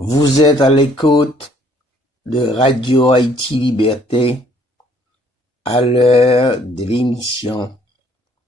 Vous êtes à l'écoute de Radio Haïti Liberté à l'heure de l'émission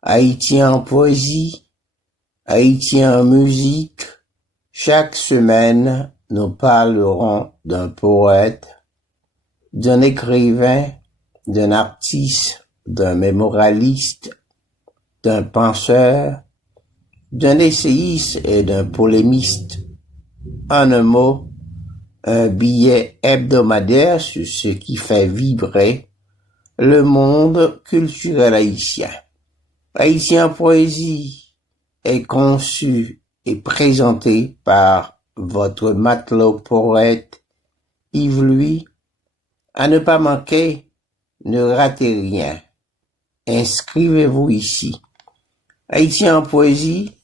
Haïti en poésie, Haïti en musique. Chaque semaine, nous parlerons d'un poète, d'un écrivain, d'un artiste, d'un mémorialiste, d'un penseur, d'un essayiste et d'un polémiste. En un mot, un billet hebdomadaire sur ce qui fait vibrer le monde culturel haïtien. Haïtien en poésie est conçu et présenté par votre matelot poète Yves Louis. À ne pas manquer, ne ratez rien. Inscrivez-vous ici. Haïtien en poésie,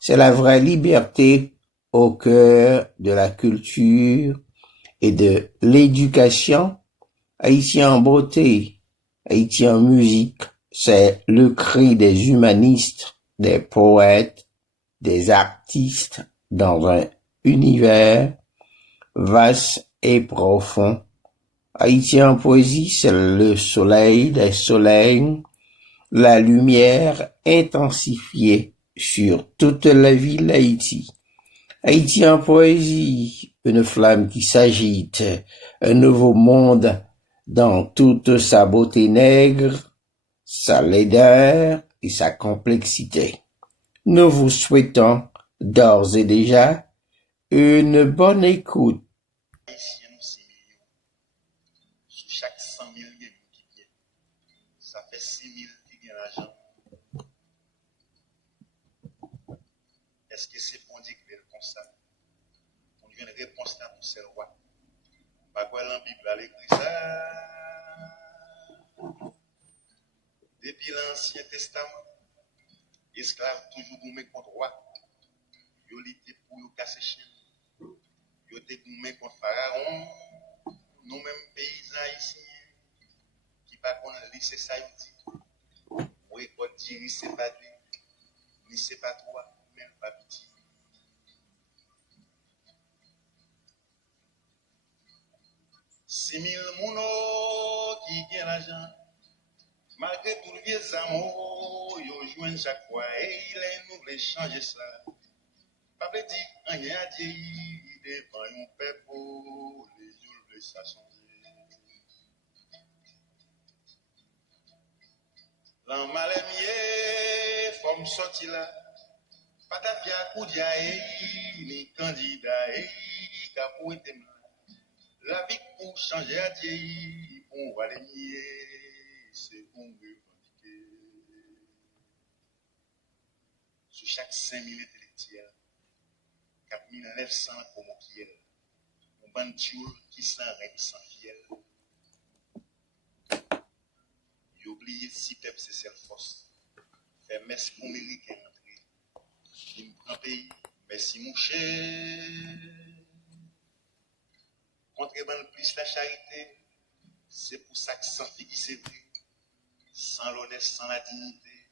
c'est la vraie liberté au cœur de la culture et de l'éducation. Haïtien en beauté, Haïtien en musique, c'est le cri des humanistes, des poètes, des artistes dans un univers vaste et profond. Haïtien en poésie, c'est le soleil des soleils, la lumière intensifiée sur toute la ville d'Haïti. Haïti en poésie, une flamme qui s'agite, un nouveau monde dans toute sa beauté nègre, sa laideur et sa complexité. Nous vous souhaitons d'ores et déjà une bonne écoute. Haïtien, c'est millions. Sous chaque 100 000 qui vient, ça fait 6 000 qui gagnent l'argent. Est-ce que c'est pour dire que comme ça? On vient de réponse là pour ce roi. Pas quoi dans la Bible, elle écrit ça. Depuis l'Ancien Testament, esclaves toujours gourmets contre roi. Yo l'été pour yo casser chien. Yo te gourmets contre Pharaon. Nous-mêmes paysans haïtiens qui pas qu'on lycée ça dit. Ou école dit c'est pas lui, ni c'est pas toi, même pas petit. Si mille mouno qui gagne l'argent, malgré tout le vieux amour, yo joignent chaque fois et il est nous voulons changer ça. Pas veut dire rien à dire devant un peuple, les jours veulent ça changer. L'an malemier, forme sorti là, patafia koudia ni candidat ka pour être la vie pour changer à Dieu, on va les nier, c'est pour revendiquer. Sur chaque 5 000 intellectuels, 4 900 comme kiel, on bandioule qui s'en règle sans fiel. Il oublie si peuple c'est seule force. Fait messe pour mériter rentrer. Il me prend pays, merci mon cher. Contrebande plus la charité, c'est pour ça que sans fille qui s'est pris, sans l'honneur, sans la dignité,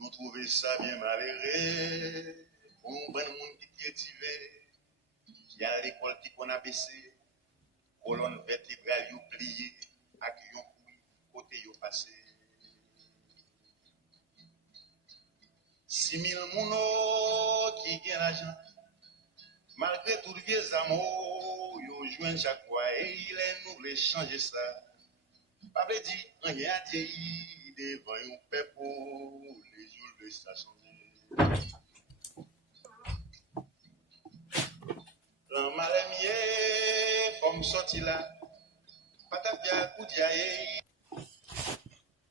nous trouvons ça bien malheureux. Pour un bon monde qui est cultivé, qui a l'école qui qu'on a baissé, colonne vertébrale you plié, avec yon couille, côté yo passé. 6 000 mouno qui gagnent l'argent. Malgré tout vieux amour, yo joint chaque fois et il est nous les changer ça. Pas veut dire rien à dire devant un peuple les jours de ça changer. Plan malemie, faut me sortir là. Patapia koudiaye.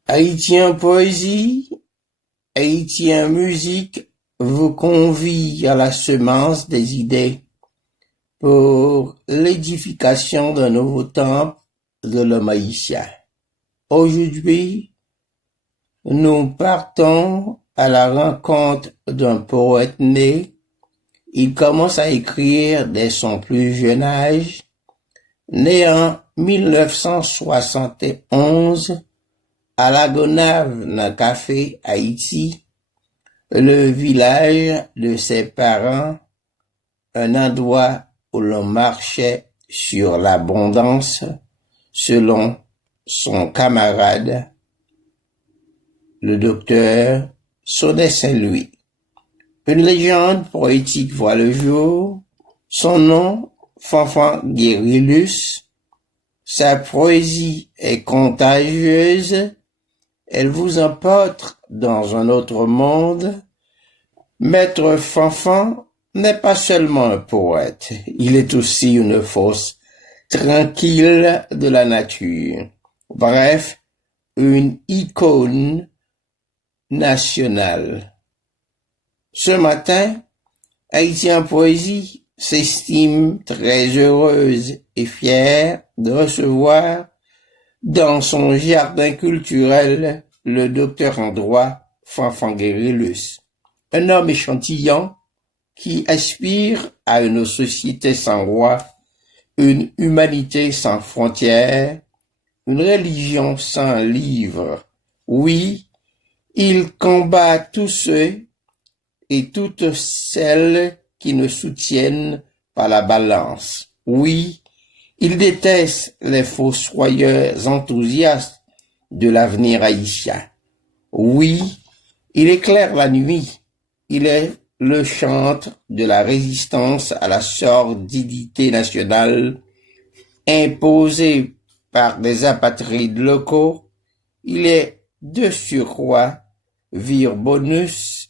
Haïti en poésie, Haïti en musique vous convie à la semence des idées pour l'édification d'un nouveau temple de l'homme haïtien. Aujourd'hui, nous partons à la rencontre d'un poète né. Il commence à écrire dès son plus jeune âge. Né en 1971 à La Gonave, dans Café, Haïti, le village de ses parents, un endroit où l'on marchait sur l'abondance, selon son camarade, le docteur Sonnet Saint-Louis. Une légende poétique voit le jour, son nom, Fanfan Guérillus. Sa poésie est contagieuse, elle vous emporte dans un autre monde. Maître Fanfan n'est pas seulement un poète, il est aussi une force tranquille de la nature. Bref, une icône nationale. Ce matin, Haïti en poésie s'estime très heureuse et fière de recevoir dans son jardin culturel le docteur en droit Fanfan Guérillus, un homme échantillon qui aspire à une société sans roi, une humanité sans frontières, une religion sans livre. Oui, il combat tous ceux et toutes celles qui ne soutiennent pas la balance. Oui, il déteste les fossoyeurs enthousiastes de l'avenir haïtien. Oui, il éclaire la nuit. Il est le chantre de la résistance à la sordidité nationale imposée par des apatrides locaux. Il est de surcroît vir bonus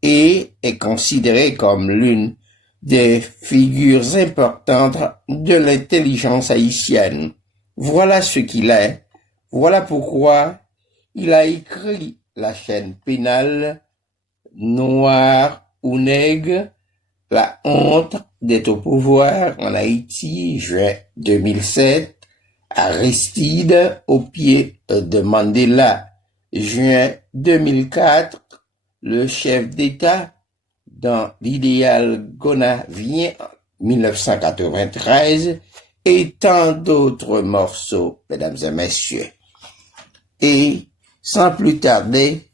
et est considéré comme l'une des figures importantes de l'intelligence haïtienne. Voilà ce qu'il est. Voilà pourquoi il a écrit la chaîne pénale Noir ou nègre, la honte d'être au pouvoir en Haïti, juin 2007, Aristide au pied de Mandela, juin 2004, le chef d'État dans l'idéal gonavien 1993 et tant d'autres morceaux, mesdames et messieurs. Et sans plus tarder,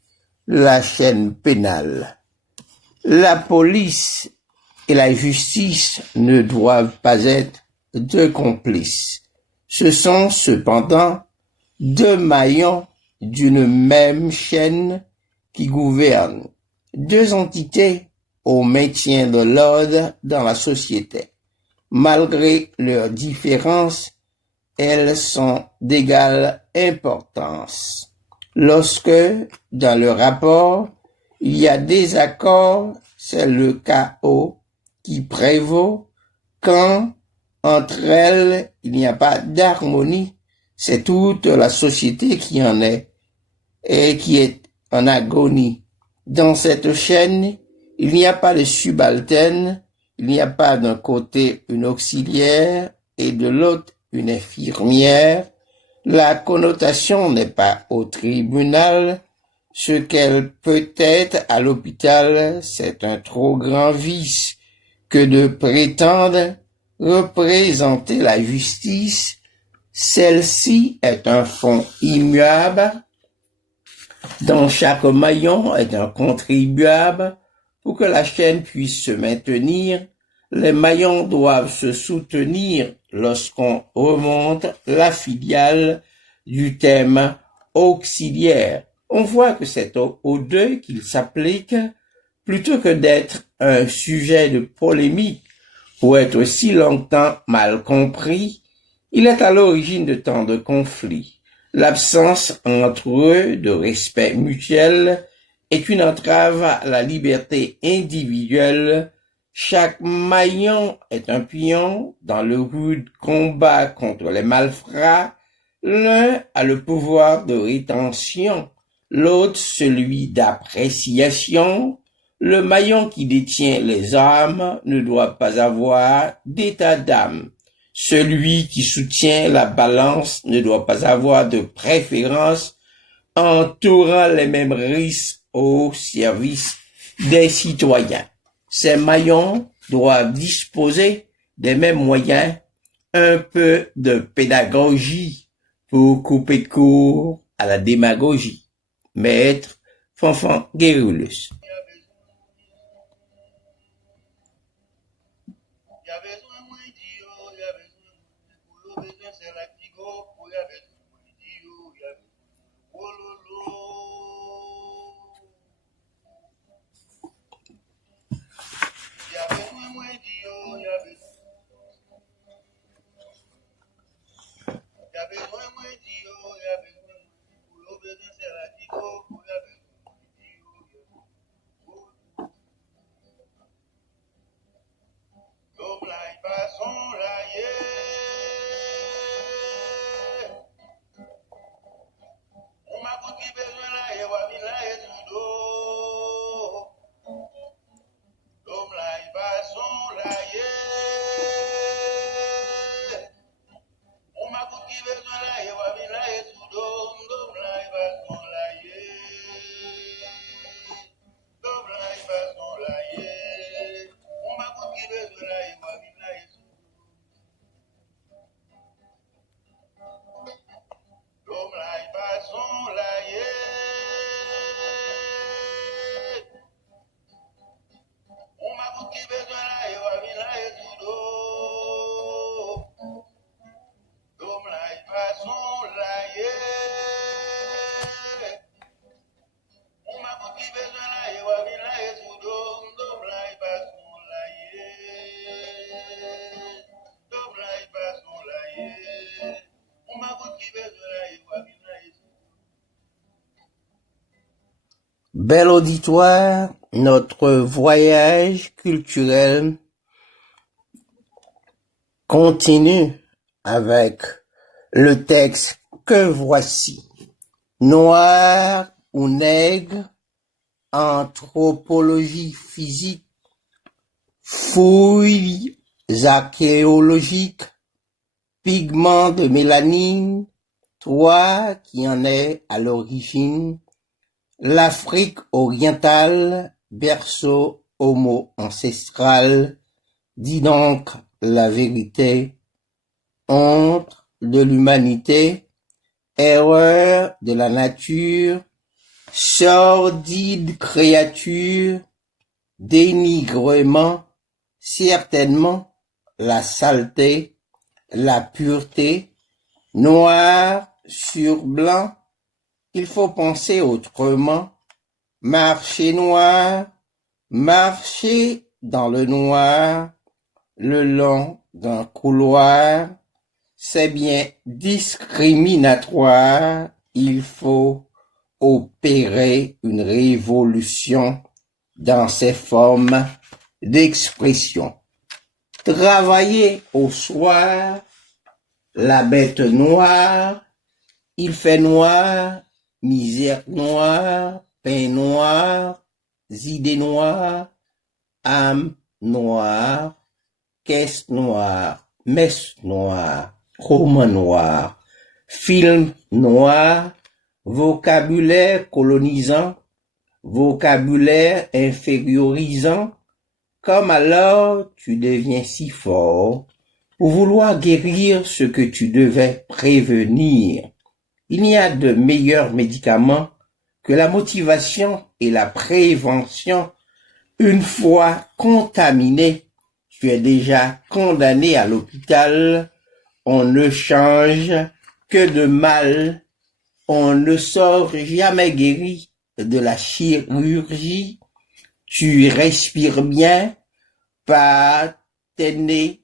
la chaîne pénale. La police et la justice ne doivent pas être deux complices. Ce sont cependant deux maillons d'une même chaîne qui gouvernent, deux entités au maintien de l'ordre dans la société. Malgré leurs différences, elles sont d'égale importance. Lorsque, dans le rapport, il y a désaccord, c'est le chaos qui prévaut. Quand, entre elles, il n'y a pas d'harmonie, c'est toute la société qui en est et qui est en agonie. Dans cette chaîne, il n'y a pas de subalterne, il n'y a pas d'un côté une auxiliaire et de l'autre une infirmière. La connotation n'est pas au tribunal. Ce qu'elle peut être à l'hôpital, c'est un trop grand vice que de prétendre représenter la justice. Celle-ci est un fonds immuable dont chaque maillon est un contribuable. Pour que la chaîne puisse se maintenir, les maillons doivent se soutenir lorsqu'on remonte la filiale du thème auxiliaire. On voit que c'est aux deux qu'il s'applique plutôt que d'être un sujet de polémique pour être si longtemps mal compris, il est à l'origine de tant de conflits. L'absence entre eux de respect mutuel est une entrave à la liberté individuelle. Chaque maillon est un pion dans le rude combat contre les malfrats. L'un a le pouvoir de rétention, l'autre celui d'appréciation. Le maillon qui détient les armes ne doit pas avoir d'état d'âme. Celui qui soutient la balance ne doit pas avoir de préférence, entourant les mêmes risques au service des citoyens. Ces maillons doivent disposer des mêmes moyens, un peu de pédagogie pour couper court à la démagogie. Maître Fanfan Guérulus. Bel auditoire, notre voyage culturel continue avec le texte que voici. Noir ou nègre, anthropologie physique, fouilles archéologiques, pigments de mélanine, toi qui en es à l'origine, l'Afrique orientale, berceau homo ancestral, dis donc la vérité, honte de l'humanité, erreur de la nature, sordide créature, dénigrement, certainement la saleté, la pureté, noir sur blanc, il faut penser autrement, marcher noir, marcher dans le noir, le long d'un couloir, c'est bien discriminatoire, il faut opérer une révolution dans ses formes d'expression. Travailler au soir, la bête noire, il fait noir, misère noire, pain noir, idées noires, âme noire, caisse noire, messe noire, roman noir, film noir, vocabulaire colonisant, vocabulaire infériorisant, comme alors tu deviens si fort pour vouloir guérir ce que tu devais prévenir. Il n'y a de meilleurs médicaments que la motivation et la prévention. Une fois contaminé, tu es déjà condamné à l'hôpital. On ne change que de mal. On ne sort jamais guéri de la chirurgie. Tu respires bien, pas tes nez,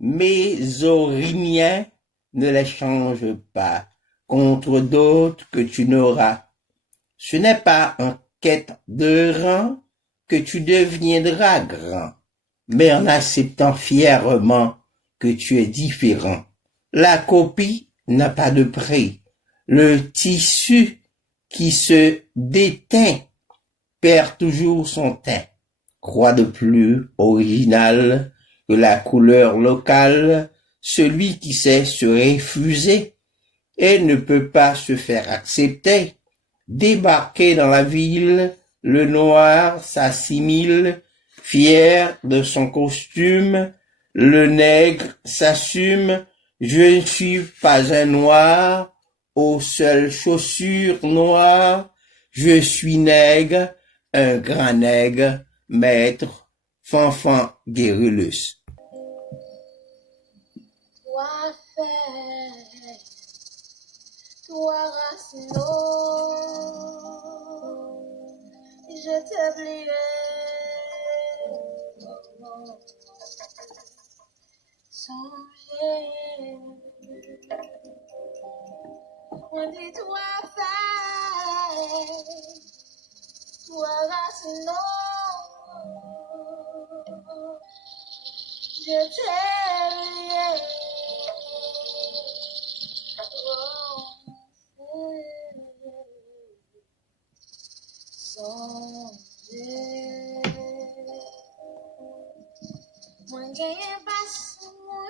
mes oriniens ne les change pas contre d'autres que tu n'auras. Ce n'est pas en quête de rang que tu deviendras grand, mais en acceptant fièrement que tu es différent. La copie n'a pas de prix. Le tissu qui se déteint perd toujours son teint. Quoi de plus original que la couleur locale, celui qui sait se refuser et ne peut pas se faire accepter. Débarqué dans la ville, le noir s'assimile, fier de son costume, le nègre s'assume, je ne suis pas un noir, aux seules chaussures noires, je suis nègre, un grand nègre, maître, fanfan guérulus. Toi fait, toi racino, je t'oublierai. Songer, on dit toi fait, toi racino, je t'oublierai. Moi gagne pas moi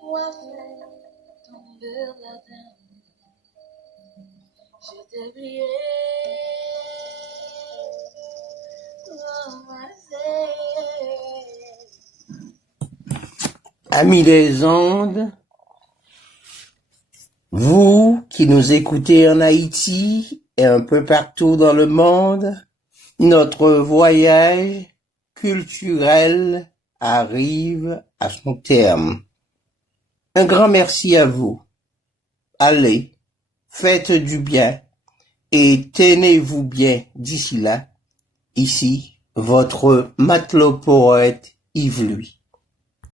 toi tomber là-dedans. Je t'oublierai. Amis des ondes, vous qui nous écoutez en Haïti et un peu partout dans le monde, notre voyage culturel arrive à son terme. Un grand merci à vous. Allez, faites du bien et tenez-vous bien d'ici là. Ici, votre matelot poète Yves Louis.